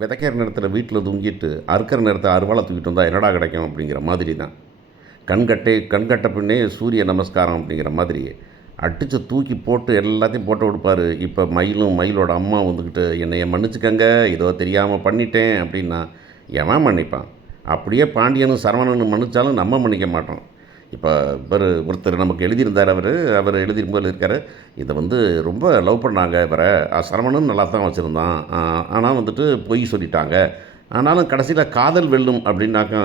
விதைக்கிற நேரத்தில் வீட்டில் தூங்கிட்டு அறுக்கிற நேரத்தை அருவாளை தூக்கிட்டு வந்தால் என்னடா கிடைக்கும் அப்படிங்கிற மாதிரி தான். கண்கட்ட பின்னே சூரிய நமஸ்காரம் அப்படிங்கிற மாதிரி அடித்து தூக்கி போட்டு எல்லாத்தையும் போட்டு கொடுப்பாரு. இப்போ மயிலோட அம்மா வந்துக்கிட்டு என்னைய மன்னிச்சுக்கங்க, ஏதோ தெரியாமல் பண்ணிட்டேன் அப்படின்னா எவன் மன்னிப்பான்? அப்படியே பாண்டியனும் சரவணனும் மன்னிச்சாலும் நம்ம மன்னிக்க மாட்டோம். இப்போ ஒருத்தர் நமக்கு எழுதியிருந்தார். அவர் எழுதியிருக்கும்போது இருக்கார், இதை ரொம்ப லவ் பண்ணாங்க இவரை, சரவணனும் நல்லா தான் வச்சுருந்தான், ஆனால் பொய் சொல்லிட்டாங்க, ஆனாலும் கடைசியில் காதல் வெல்லும் அப்படின்னாக்கா,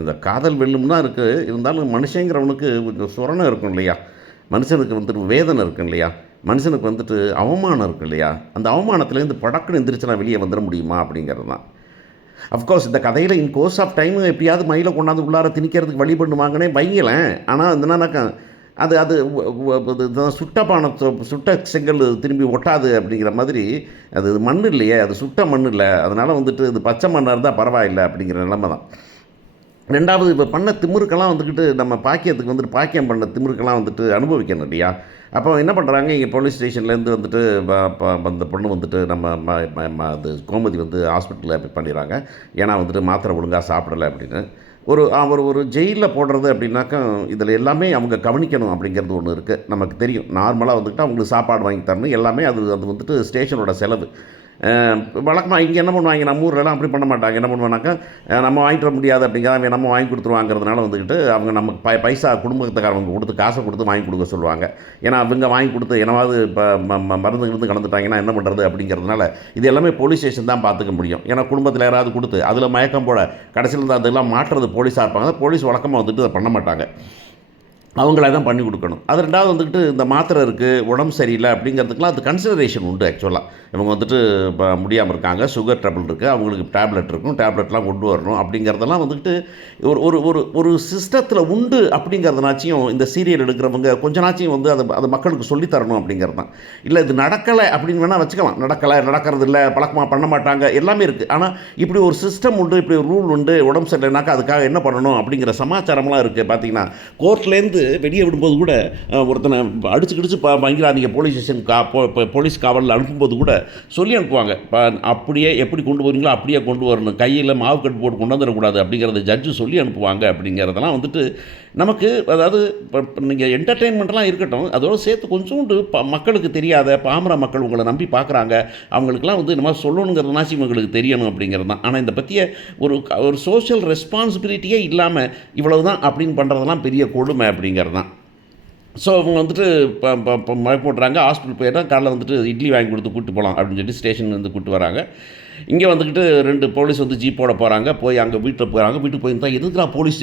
இந்த காதல் வெல்லும் தான் இருக்குது. இருந்தாலும் மனுஷங்கிறவனுக்கு கொஞ்சம் சுரணம் இருக்கும் இல்லையா? மனுஷனுக்கு வேதனை இருக்கும் இல்லையா? மனுஷனுக்கு அவமானம் இருக்கும் இல்லையா? அந்த அவமானத்துலேருந்து படக்குன்னு எந்திரிச்சுலாம் வெளியே வந்துட முடியுமா அப்படிங்கிறது தான். அஃப்கோர்ஸ் இந்த கதையில் இன் கோர்ஸ் ஆஃப் டைம் எப்படியாவது மயிலை கொண்டாந்து உள்ளார திணிக்கிறதுக்கு வழி பண்ணுவாங்கன்னே வைங்களேன். ஆனால் என்னன்னாக்கா அது அது சுட்ட செங்கல் திரும்பி ஒட்டாது அப்படிங்கிற மாதிரி. அது மண் இல்லையே, அது சுட்ட மண் இல்லை. அதனால் இது பச்சை மண்ணாக இருந்தால் பரவாயில்லை அப்படிங்கிற நிலைமை தான். ரெண்டாவது, இப்போ பண்ண திமிருக்கெல்லாம் நம்ம பாக்கியத்துக்கு பாக்கியம் பண்ண திமிருக்கெல்லாம் அனுபவிக்கணும் இல்லையா? அப்போ என்ன பண்ணுறாங்க, இங்கே போலீஸ் ஸ்டேஷன்லேருந்து அந்த பொண்ணு நம்ம அது கோமதி ஹாஸ்பிட்டலில் போய் பண்ணிடுறாங்க. ஏன்னா மாத்திரை ஒழுங்காக சாப்பிடலை அப்படின்னு. ஒரு ஜெயிலில் போடுறது அப்படின்னாக்கா இதில் எல்லாமே அவங்க கவனிக்கணும் அப்படிங்கிறது ஒன்று இருக்குது. நமக்கு தெரியும், நார்மலாக அவங்களுக்கு சாப்பாடு வாங்கி தரணும், எல்லாமே அது ஸ்டேஷனோட செலவு. வழக்கமாக இங்கே என்ன பண்ணுவாங்க, நம்ம ஊர்லலாம் அப்படி பண்ண மாட்டாங்க. என்ன பண்ணுவானாக்கா, நம்ம வாங்கிட்டு வர முடியாது அப்படிங்கிறத நம்ம வாங்கி கொடுத்துருவாங்கிறதுனால அவங்க நமக்கு பைசா குடும்பத்துக்காரவங்க கொடுத்து காசை கொடுத்து வாங்கி கொடுக்க சொல்லுவாங்க. ஏன்னா அவங்க வாங்கி கொடுத்து என்னவாவது இப்போ மருந்து கலந்துட்டாங்கன்னா என்ன பண்ணுறது அப்படிங்கிறதுனால இது எல்லாமே போலீஸ் ஸ்டேஷன் தான் பார்த்துக்க முடியும். ஏன்னா குடும்பத்தில் யாராவது கொடுத்து அதில் மயக்கம் போட கடைசியில் அதெல்லாம் மாற்றுறது போலீஸாக இருப்பாங்க. போலீஸ் வழக்கமாக அதை பண்ண மாட்டாங்க, அவங்கள தான் பண்ணி கொடுக்கணும். அது ரெண்டாவது இந்த மாத்திரை இருக்குது, உடம்பு சரியில்லை அப்படிங்கிறதுக்கெலாம் அது கன்சிடரேஷன் உண்டு. ஆக்சுவலாக இவங்க இப்போ முடியாமல் இருக்காங்க, சுகர் ட்ரபிள் இருக்குது, அவங்களுக்கு டேப்லெட் இருக்கும், டேப்லெட்லாம் கொண்டு வரணும் அப்படிங்கிறதெல்லாம் ஒரு ஒரு ஒரு ஒரு சிஸ்டத்தில் உண்டு. அப்படிங்கிறதுனாச்சும் இந்த சீரியல் எடுக்கிறவங்க கொஞ்ச நாச்சும் அதை மக்களுக்கு சொல்லித்தரணும் அப்படிங்கிறது தான். இல்லை இது நடக்கலை அப்படின்னு வேணால் வச்சுக்கலாம், நடக்கிறது இல்லை, பழக்கமாக பண்ண மாட்டாங்க, எல்லாமே இருக்குது. ஆனால் இப்படி ஒரு சிஸ்டம் உண்டு, இப்படி ஒரு ரூல் உண்டு. உடம்பு சரியில்லைனாக்கா அதுக்காக என்ன பண்ணணும் அப்படிங்கிற சமாச்சாரம்லாம் இருக்குது. பார்த்திங்கன்னா கோர்ட்லேருந்து வெளியே விடும்போது கூட ஒருத்தனை அடிச்சு வாங்கிறாதீங்க, போலீஸ் ஸ்டேஷன் போலீஸ் காவலில் அனுப்பும்போது கூட சொல்லி அனுப்புவாங்க. அப்படியே எப்படி கொண்டு போகிறீங்களோ அப்படியே கொண்டு வரணும், கையில் மாவு கட்டு போட்டு கொண்டு வந்துடக்கூடாது அப்படிங்கிறத ஜட்ஜு சொல்லி அனுப்புவாங்க. அப்படிங்கிறதெல்லாம் நமக்கு, அதாவது நீங்கள் என்டர்டெயின்மெண்ட்லாம் இருக்கட்டும், அதோடு சேர்த்து கொஞ்சோண்டு மக்களுக்கு தெரியாத பாமர மக்கள் உங்களை நம்பி பார்க்குறாங்க, அவங்களுக்குலாம் இந்த மாதிரி சொல்லணுங்கிறதுனாச்சும் இவங்களுக்கு தெரியணும் அப்படிங்கிறது தான். ஆனால் இந்த பற்றிய ஒரு சோஷியல் ரெஸ்பான்சிபிலிட்டியே இல்லாமல் இவ்வளவு தான் அப்படின்னு பண்ணுறதெல்லாம் பெரிய கொடுமை அப்படிங்கிறது தான். ஸோ அவங்க இப்போ மழை போட்டுறாங்க, ஹாஸ்பிட்டல் போயிட்டா காலைல இட்லி வாங்கி கொடுத்து கூப்பிட்டு போகலாம் அப்படின்னு சொல்லி ஸ்டேஷன்லேருந்து கூப்பிட்டு வராங்க. இங்கே 2 போலீஸ் ஜீப்போட போகிறாங்க. போய் அங்கே வீட்டில் போகிறாங்க. வீட்டுக்கு போயிருந்தா எதுக்குறா போலீஸ்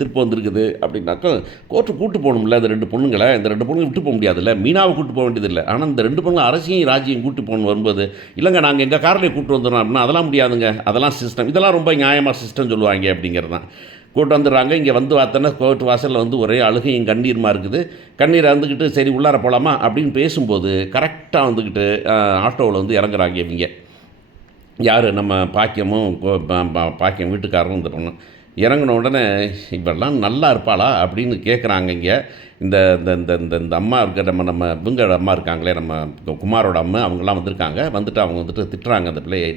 திருப்ப வந்திருக்குது அப்படின்னாக்கா, கோர்ட்டு கூப்பிட்டு போகணும்ல இந்த 2 பொண்ணுங்களை. இந்த 2 பொண்ணுங்க விட்டு போக முடியாதுல்ல, மீனாவை கூப்பிட்டு போக வேண்டியதில்லை. ஆனால் இந்த 2 பொண்ணுங்க அரசியும் ராஜ்யம் கூப்பிட்டு போகணும் வரும்போது, இல்லைங்க நாங்கள் எங்கள் காரிலே கூப்பிட்டு வந்துடுறோம் அப்படின்னா அதெல்லாம் முடியாதுங்க, அதெல்லாம் சிஸ்டம், இதெல்லாம் ரொம்ப நியாயமாக சிஸ்டம் சொல்லுவாங்க அப்படிங்கிறது தான். கூட்டு வந்துடுறாங்க. இங்கே பார்த்தோன்னா கோர்ட் வாசலில் ஒரே அழுகையும் கண்ணீருமா இருக்குது. கண்ணீரை சரி உள்ளார போகலாமா அப்படின்னு பேசும்போது கரெக்டாக ஆட்டோவில் இறங்குறாங்க இவங்க. யார், நம்ம பாக்கியம் வீட்டுக்காரரும் இந்த பொண்ணு. இறங்கின உடனே இவெல்லாம் நல்லா இருப்பாளா அப்படின்னு கேட்குறாங்க. இங்கே இந்த இந்த இந்த இந்த இந்த அம்மா இருக்க நம்ம இவங்க அம்மா இருக்காங்களே, நம்ம குமாரோட அம்மா, அவங்கெல்லாம் வந்திருக்காங்க. அவங்க திட்டுறாங்க அந்த பிள்ளையை.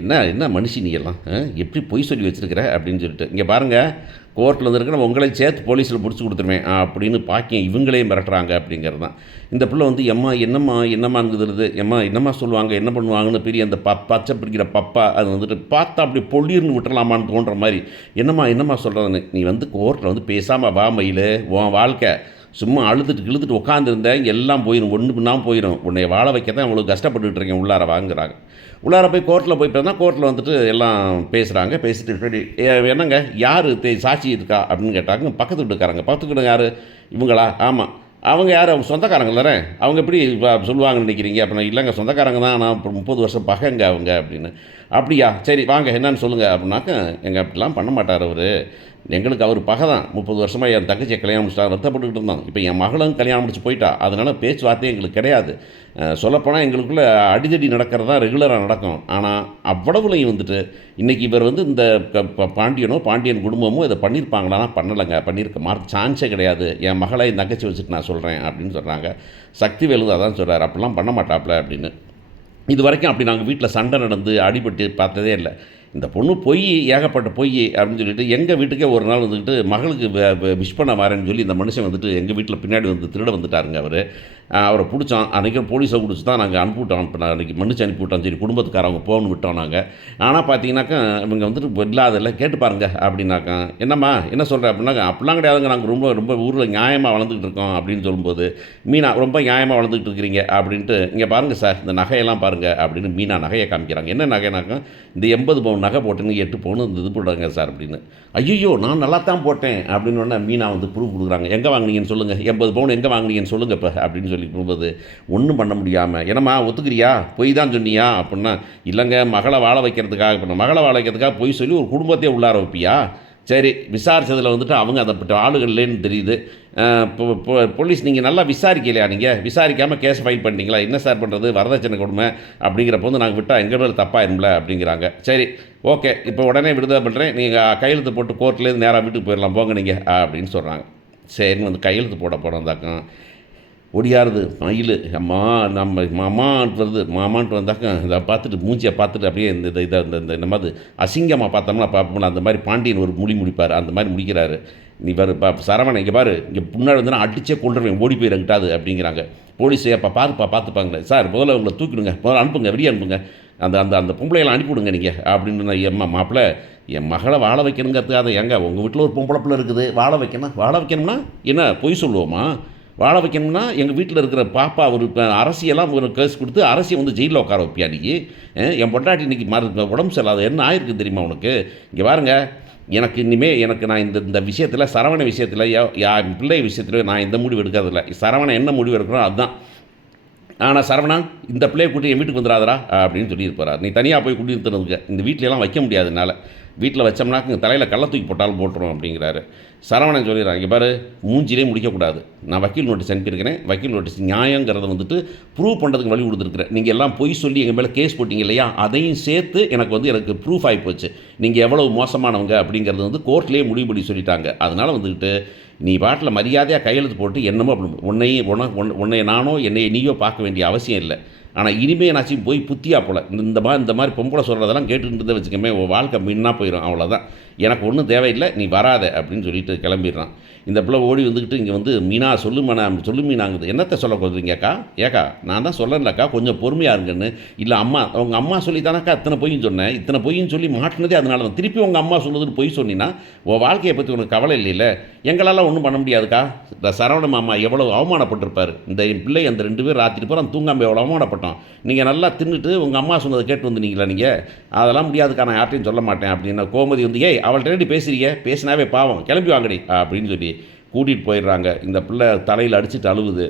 என்ன என்ன மனுஷி நீ எல்லாம் எப்படி பொய் சொல்லி வச்சுருக்கிற அப்படின்னு சொல்லிட்டு, இங்கே பாருங்கள் கோர்ட்டில் வந்துருக்கு, நம்ம உங்களையும் சேர்த்து போலீஸில் பிடிச்சி கொடுத்துருவேன் அப்படின்னு பாக்கியம் இவங்களையும் மிரட்டுறாங்க அப்படிங்கிறது தான். இந்த பிள்ளை எம்மா என்னம்மாங்குது, என்னம்மா சொல்லுவாங்க, என்ன பண்ணுவாங்கன்னு பெரிய அந்த பச்சை பிடிக்கிற பப்பா அது பார்த்தா அப்படி பொள்ளிர்னு விட்டுறலாமான்னு தோன்ற மாதிரி, என்னம்மா சொல்கிறதுன்னு. நீ கோர்ட்டில் பேசாமல் வா மயில், உன் வாழ்க்கை சும்மா அழுதுட்டு உட்காந்துருந்தேன், எல்லாம் போயிடும், ஒன்று பின்னா போயிடும், உன்னை வாழ வைக்க தான் அவ்வளோ கஷ்டப்பட்டுக்கிட்டு இருக்கேன், உள்ளார வாங்குறாங்க. உள்ளார போய் கோர்ட்டில் போய்ட்டோன்னா கோர்ட்டில் எல்லாம் பேசுகிறாங்க. பேசிட்டு என்னங்க யார் சாட்சி இருக்கா அப்படின்னு கேட்டாங்க. பக்கத்து வீட்டுக்காரங்க யார், இவங்களா? ஆமாம். அவங்க யார், அவங்க சொந்தக்காரங்க தானே, அவங்க எப்படி சொல்லுவாங்கன்னு நினைக்கிறீங்க அப்படின்னா, இல்லைங்க சொந்தக்காரங்க தான், நான் 30 வருஷம் பகைங்க அவங்க அப்படின்னு. அப்படியா, சரி வாங்க என்னன்னு சொல்லுங்கள் அப்படின்னாக்க, எங்கள் அப்படிலாம் பண்ண மாட்டார் அவர், எங்களுக்கு அவர் பகை தான். 30 வருஷமாக என் தங்கச்சியை கல்யாணம் முடிச்சுட்டா, வருத்தப்பட்டுக்கிட்டு இருந்தோம். இப்போ என் மகளும் கல்யாணம் முடிச்சு போயிட்டா, அதனால் பேச்சுவார்த்தையே எங்களுக்கு கிடையாது. சொல்லப்போனால் எங்களுக்குள்ளே அடிதடி நடக்கிறது தான் ரெகுலராக நடக்கும். ஆனால் அவ்வளவுலையும் இன்றைக்கி இவர் இந்த பாண்டியன் குடும்பமோ இதை பண்ணியிருப்பாங்களான்னா பண்ணலைங்க, பண்ணியிருக்க சான்ஸே கிடையாது. என் மகளை என் தங்கச்சி வச்சுட்டு நான் சொல்கிறேன் அப்படின்னு சொல்கிறாங்க. சக்திவேலு அதான் சொல்கிறார், அப்படிலாம் பண்ண மாட்டாப்புல அப்படின்னு. இது வரைக்கும் அப்படி நாங்கள் வீட்டில் சண்டை நடந்து அடிபட்டு பார்த்ததே இல்லை. இந்த பொண்ணு பொய், ஏகப்பட்ட பொய் அப்படின்னு சொல்லிட்டு எங்கள் வீட்டுக்கே ஒரு நாள் வந்துக்கிட்டு மகளுக்கு விஷ் பண்ண வரேன்னு சொல்லி இந்த மனுஷன் வந்துட்டு எங்கள் வீட்டில் பின்னாடி வந்து திருட வந்துட்டாருங்க அவர். அவரை பிடிச்சோம். அன்றைக்கி போலீஸை பிடிச்சி தான் நாங்கள் அனுப்பிவிட்டோம். இப்போ அன்றைக்கி மன்னிச்சு அனுப்பிவிட்டோம். சரி குடும்பத்துக்காரவங்க போகணுன்னு விட்டோம் நாங்கள். ஆனால் பார்த்தீங்கன்னாக்கா இவங்க வந்துட்டு இல்லாதெல்லாம் கேட்டு பாருங்க அப்படின்னாக்கா, என்னம்மா என்ன சொல்கிறேன் அப்படின்னாக்கா, அப்படிலாம் கிடையாதுங்க, நாங்கள் ரொம்ப ரொம்ப ஊரில் நியாயமாக வளர்ந்துக்கிட்டு இருக்கோம் அப்படின்னு சொல்லும்போது, மீனா ரொம்ப நியாயமாக வளர்ந்துக்கிட்டு இருக்கிறீங்க அப்படின்ட்டு, இங்கே பாருங்கள் சார் இந்த நகையெல்லாம் பாருங்கள் அப்படின்னு மீனா நகையை காமிக்கிறாங்க. என்ன நகைனாக்கா, இந்த 80 பவுன் நகை போட்டுங்க 8 பவுன் இந்த இது போடுறாங்க சார் அப்படின்னு. ஐயோ நான் நல்லா தான் போட்டேன் அப்படின்னு உடனே மீனா வந்து ப்ரூஃப் கொடுக்குறாங்க. எங்கே வாங்கினீங்கன்னு சொல்லுங்கள், 80 பவுன் எங்கே வாங்கினீங்கன்னு சொல்லுங்கள் இப்போ அப்படின்னு சொல்லி போகும்போது ஒன்றும் பண்ண முடியாமல், என்னம்மா ஒத்துக்கிறியா, பொய் தான் சொன்னியா அப்படின்னா, இல்லைங்க மகளை வாழ வைக்கிறதுக்காக பண்ண, மகளை வாழ வைக்கிறதுக்காக பொய் சொல்லி ஒரு குடும்பத்தையே உள்ளார வைப்பியா, சரி விசாரித்ததில் வந்துட்டு அவங்க அதை ஆளுகள் இல்லைன்னு தெரியுது, போலீஸ் நீங்கள் நல்லா விசாரிக்கலையா, நீங்கள் விசாரிக்காமல் கேஸ் ஃபைல் பண்ணிட்டீங்களா, என்ன சார் பண்ணுறது, வரதட்சணை கொடுமை அப்படிங்கிறப்ப வந்து நாங்கள் விட்டால் எங்கள் மேலே தப்பாயிரும்ல அப்படிங்கிறாங்க. சரி ஓகே இப்போ உடனே விடுதலை பண்ணுறேன், நீங்கள் கையெழுத்து போட்டு கோர்ட்லேருந்து நேராக வீட்டுக்கு போயிடலாம் போங்க நீங்கள் அப்படின்னு சொல்கிறாங்க. சரின்னு வந்து கையெழுத்து போட போனதாக்கம் ஒடியாருது மயில், அம்மா நம்ம மாமான்ட்டு வருது, மாமான்ட்டு வந்தாக்க இதை பார்த்துட்டு மூஞ்சியை பார்த்துட்டு அப்படியே இந்த இதை இந்த மாதிரி அசிங்கமாக பார்த்தோம்னா பார்ப்போம்னா அந்த மாதிரி பாண்டியன் ஒரு முடிப்பார், அந்த மாதிரி முடிக்கிறாரு. நீ பாரு சரவணன் இங்கே பாரு, இங்கே முன்னாடி வந்து நான் அடிச்சே கொண்டுருவேன், ஓடி போயிடங்கிட்டாது அப்படிங்கிறாங்க. போலீஸ் அப்போ பார்த்துப்பாங்களே சார், முதல்ல உங்களை தூக்கிடுங்க, முதல்ல அனுப்புங்க, வெளியே அனுப்புங்க, அந்த அந்த அந்த பொம்பளையெல்லாம் அனுப்பிவிடுங்க நீங்கள் அப்படின்னு. நான் எம்மா மாப்பிள்ளை என் மகளை வாழ வைக்கணுங்கிறதுக்காக எங்க உங்கள் வீட்டில் ஒரு பொம்பளை பிள்ளை இருக்குது, வாழ வைக்கணும்னா என்ன பொய் சொல்லுவோமா, வாழ வைக்கணும்னா எங்கள் வீட்டில் இருக்கிற பாப்பா ஒரு அரசியெல்லாம் ஒரு கேஸ் கொடுத்து அரசியை வந்து ஜெயிலில் உட்கார வைப்பியா நீ, என் பொண்டாட்டி இன்றைக்கி உடம்பு சரியில்லாத என்ன ஆயிருக்கு தெரியுமா உனக்கு, இங்கே பாருங்க எனக்கு இனிமேல் நான் இந்த விஷயத்தில் சரவண விஷயத்தில் என் பிள்ளை விஷயத்தில் நான் எந்த முடிவு எடுக்கிறதில்ல, சரவணன் என்ன முடிவு எடுக்கிறோம் அதுதான். ஆனால் சரவணா இந்த பிள்ளையை கூட்டி என் வீட்டுக்கு வந்துடாதரா அப்படின்னு சொல்லியிருப்பார். நீ தனியாக போய் கூட்டிட்டு இந்த வீட்டிலலாம் வைக்க முடியாது என்னால், வீட்டில் வச்சோம்னாக்க தலையில் கள்ள தூக்கி போட்டாலும் போட்டுரும் அப்படிங்கிறாரு. சரவணன் சொல்லிடுறாங்க, இங்கே பாரு மூஞ்சிலே முடிக்கக்கூடாது, நான் வக்கீல் நோட்டீஸ் அனுப்பியிருக்கிறேன், வக்கீல் நோட்டீஸ் நியாயங்கிறத வந்துட்டு ப்ரூவ் பண்ணுறதுக்கு வழி கொடுத்துருக்குறேன், நீங்கள் எல்லாம் பொய் சொல்லி எங்கள் மேலே கேஸ் போட்டிங்க இல்லையா, அதையும் சேர்த்து எனக்கு ப்ரூஃப் ஆகி போச்சு, நீங்கள் எவ்வளவு மோசமானவங்க அப்படிங்கிறது வந்து கோர்ட்லேயே முடிவு பண்ணி சொல்லிட்டாங்க. அதனால் வந்துக்கிட்டு நீ பாட்டில் மரியாதையாக கையெழுத்து போட்டு என்னமோ அப்படி உன்னை நானோ என்னையை நீயோ பார்க்க வேண்டிய அவசியம் இல்லை. ஆனால் இனிமே என்னாச்சும் போய் புத்தியா போல் இந்த மாதிரி பொம்பளை சொல்கிறதெல்லாம் கேட்டுட்டு வச்சுக்கமே வாழ்க்கை மின்னா போயிடும், அவ்வளோதான், எனக்கு ஒன்றும் தேவையில்லை, நீ வராத அப்படின்னு சொல்லிட்டு கிளம்பிடுறான். இந்த பிள்ளை ஓடி வந்துக்கிட்டு இங்கே வந்து மீனா சொல்லு மீனாங்குது, என்னத்தை சொல்ல கொடுக்குறீங்கக்கா, ஏக்கா நான் தான் சொல்லலக்கா கொஞ்சம் பொறுமையாக இருங்கன்னு. இல்லை அம்மா உங்கள் அம்மா சொல்லி தானக்கா இத்தனை பொய்யும் சொன்னேன், இத்தனை பொய்யும் சொல்லி மாட்டினதே அதனால தான், திருப்பி உங்கள் அம்மா சொன்னதுன்னு பொய் சொன்னீங்கன்னா உன் வாழ்க்கையை பற்றி உனக்கு கவலை இல்லைல்ல, எங்களால் ஒன்றும் பண்ண முடியாதுக்கா. இந்த சரவண மாமா எவ்வளோ அவமானப்பட்டிருப்பார், இந்த என் பிள்ளை அந்த 2 பேர் ராத்திரி போகிறோம் தூங்காமல் எவ்வளோ அவமானப்பட்டோம், நீங்கள் நல்லா தின்னுட்டு உங்கள் அம்மா சொன்னதை கேட்டு வந்தீங்களா நீங்கள், அதெல்லாம் முடியாதுக்கா நான் யார்ட்டையும் சொல்ல மாட்டேன் அப்படின்னா கோமதி வந்து ஏய் அவள்கிட்ட ரெடி பேசுறீங்க, பேசினாவே பாவம், கிளம்பி வாங்கடி அப்படின்னு சொல்லி கூட்டிகிட்டு போயிடுறாங்க. இந்த பிள்ளை தலையில் அடிச்சுட்டு அழுவுது,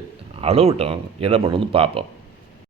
அழுவட்டும் என்ன பண்ணுறது பார்ப்போம்.